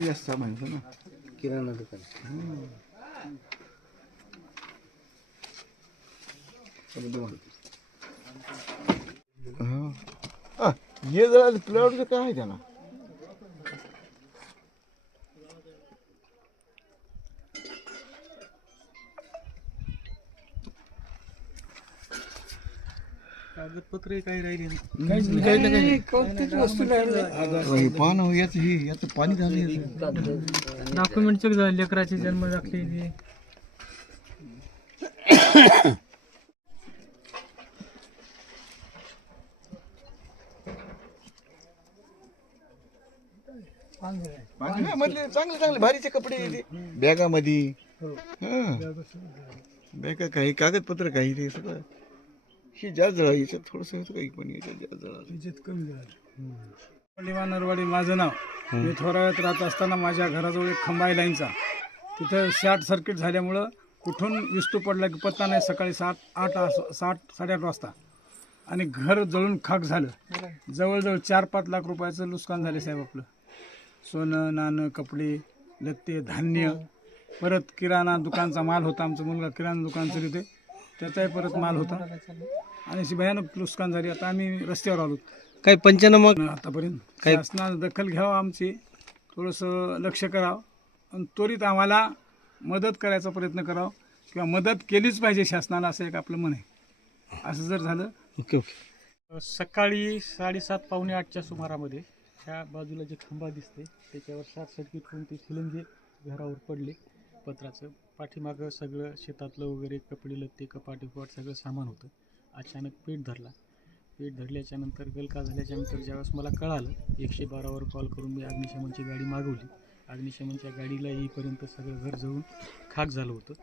जास्त माणसं ना किराणा दुकान हे जरा प्लॉट काय आहे त्याला कागदपत्र काही राहिले पान याचं पाणी झालं डॉक्युमेंट चेक झाले लेकराची जन्म दाखले मधले चांगले चांगले भारीचे कपडे बॅगामध्ये बॅगा काही कागदपत्र काही ते सगळं हे जास्त जळा याच्यात थोडस काही पण याच्यात जास्त जळा याच्यात कमी झालं. नरवाडी माझं नाव. मी थोरात राहत असताना माझ्या घराजवळ एक खंबा आहे लाईनचा. तिथं शॉर्ट सर्किट झाल्यामुळं कुठून विस्तू पडला की पत्ता नाही. सकाळी 7:30 वाजता आणि घर जळून खाक झालं. जवळजवळ 4-5 लाख रुपयाचं नुकसान झाले साहेब. आपलं सोनं नाणं कपडे लत्ते धान्य परत किराणा दुकानचा माल होता. आमचा मुलगा किराणा दुकान चालवते त्याचाही परत माल होता आणि अशी भयानक नुकसान झाली. आता आम्ही रस्त्यावर आलो. काही पंचनामा आतापर्यंत शासनानं दखल घ्यावं, आमची थोडंसं लक्ष करावं आणि त्वरित आम्हाला मदत करायचा प्रयत्न करावा किंवा मदत केलीच पाहिजे शासनाला, असं एक आपलं मन आहे. असं जर झालं ओके. सकाळी 7:30-8च्या सुमारामध्ये ह्या बाजूला जे खंबा दिसते त्याच्यावर शॉर्ट सर्किट होऊन ते शिलंगे घरावर पडले पत्राचं. पाठीमागं सगळं शेतातलं वगैरे कपडे लत्ते कपाट सगळं सामान होतं. अचानक पेट धरला. पेट धरल्याच्या नंतर गलका झाल्याच्या नंतर ज्यावेळेस मला कळालं 112वर कॉल करून मी अग्निशमनची गाडी मागवली. अग्निशमनच्या गाडीला येईपर्यंत सगळं घर जळून खाक झालं होतं.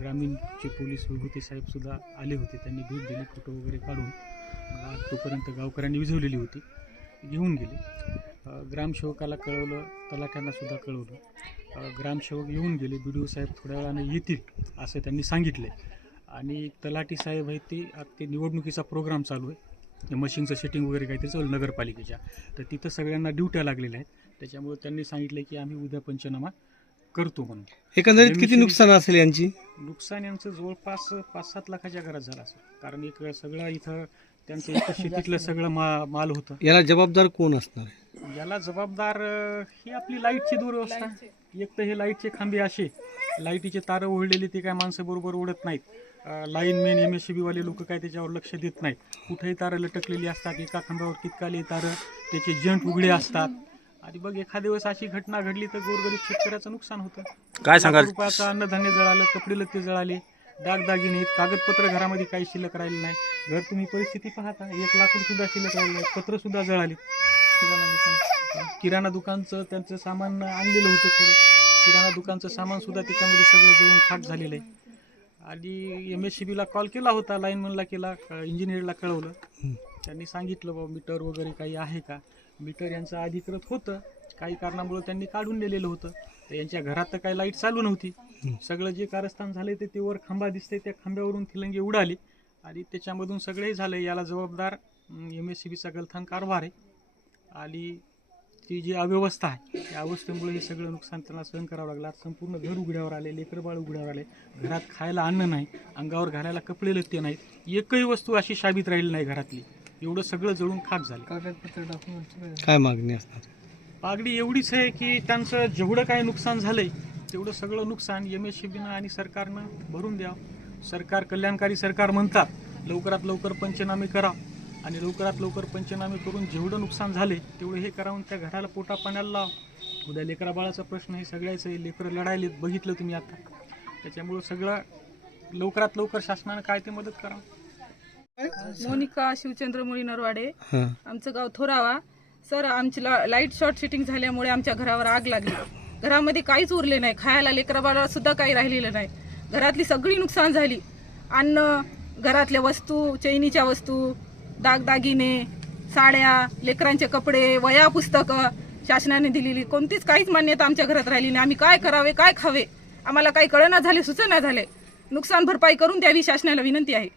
ग्रामीणचे पोलीस विभूती साहेबसुद्धा आले होते. त्यांनी भेट दिली, फोटो वगैरे काढून तोपर्यंत गावकऱ्यांनी विझवलेली होती, घेऊन गेले. ग्रामसेवकाला कळवलं, तलाठ्यांनासुद्धा कळवलं. ग्रामसेवक येऊन गेले. BDO साहेब थोड्या वेळानं येतील असं त्यांनी सांगितलं. आणि तलाठी साहेब आहेत ते निवडणुकीचा प्रोग्राम चालू आहे, मशीनचं सेटिंग वगैरे काहीतरी चालू नगरपालिकेच्या, तर तिथं सगळ्यांना ड्युट्या लागलेल्या आहेत. त्याच्यामुळे त्यांनी सांगितलं की आम्ही उद्या पंचनामा करतो म्हणून. एकंदरीत किती नुकसान असेल यांची? नुकसान यांचं जवळपास 5-7 लाखाच्या घरात झालं असेल. कारण एक सगळं इथं त्यांचं इथं शेतीतलं सगळं माल होतं. याला जबाबदार कोण असणार आहे? याला जबाबदार ही आपली लाईटची दुर्व्यवस्था. एक तर हे लाईटचे खांबे असे, लाईटीचे तारं ओढलेली, ते काय माणसं बरोबर ओढत नाहीत. लाईनमॅन MSCB वाले लोक काय त्याच्यावर लक्ष देत नाहीत. कुठेही तारं लटकलेली असतात. एका खांबावर कितकाले तारं, त्याचे जंट उघडे असतात. आणि बघ एखाद्या दिवस अशी घटना घडली तर गोरगरीब शेतकऱ्याचं नुकसान होतं. काय सांगाल? रुपयाचं अन्नधान्य जळालं, कपडे लत्ते जळाले, दागदागिने, कागदपत्र घरामध्ये काही शिल्लक राहिले नाही. घर तुम्ही परिस्थिती पाहता, 1 लाख सुद्धा शिल्लक राहिले नाही. पत्र सुद्धा जळाले. किराणा दुकानचं त्यांचं सामान आणलेलं होतं थोडं. किराणा दुकानचं सामान सुद्धा त्याच्यामध्ये सगळं जळून खाक झालेलं आहे. आणि MSCBला कॉल केला होता, लाईनमनला केला, इंजिनियरला कळवलं. त्यांनी सांगितलं बाबा मीटर वगैरे काही आहे का. मीटर यांचं अधिकृत होतं, काही कारणामुळे त्यांनी काढून नेलेलं होतं. तर यांच्या घरात तर काही लाईट चालू नव्हती. सगळं जे कारस्थान झाले ते वर खांबा दिसते, त्या खांब्यावरून थिलंगे उडाले आणि त्याच्यामधून सगळे झाले. याला जबाबदार MSCBचा गलथान कारभार आहे. आणि ती जी अव्यवस्था आहे त्या अवस्थेमुळे हे सगळं नुकसान त्यांना सहन करावं लागलं. संपूर्ण घर उघड्यावर आले, लेकरबाळ उघड्यावर आले. घरात खायला अन्न नाही, अंगावर घालायला कपडे लत्ते नाहीत, एकही वस्तू अशी शाबीत राहिली नाही घरातली. एवढं सगळं जळून खाक झालं. कागदपत्र डॉक्युमेंट काय मागणी असणार? मागणी एवढीच आहे की त्यांचं जेवढं काही नुकसान झालंय तेवढं सगळं नुकसान MSCBनं आणि सरकारनं भरून द्यावं. सरकार कल्याणकारी सरकार म्हणतात, लवकरात लवकर पंचनामे करा आणि लवकरात लवकर पंचनामे करून जेवढं नुकसान झाले तेवढं हे करावून त्या घराला पोटा पाण्याला लाव. उद्या लेकरा बाळाचा प्रश्न हे सगळ्याच आहे. लेकरं लढायला बघितलं तुम्ही आता. त्याच्यामुळं सगळं लवकरात लवकर शासनानं काय ते मदत करा. मोनिका शिवचंद्र मुळी नरवाडे, आमचं गाव थोरावा. सर, आमची लाईट शॉर्ट सर्किट झाल्यामुळे आमच्या घरावर आग लागली. घरामध्ये काहीच उरले नाही, खायला लेकराबाळाला सुद्धा काही राहिलेलं नाही. घरातली सगळी नुकसान झाली. अन्न, घरातल्या वस्तू, चैनीच्या वस्तू, दागदागिने, साड्या, लेकरांचे कपडे, वह्या, पुस्तकं शासनाने दिलेली कोणतीच काहीच मान्यता आमच्या घरात राहिली नाही. आम्ही काय करावे, काय खावे, आम्हाला काही कळना झाले, सुचना झाले. नुकसान भरपाई करून द्यावी शासनाला विनंती आहे.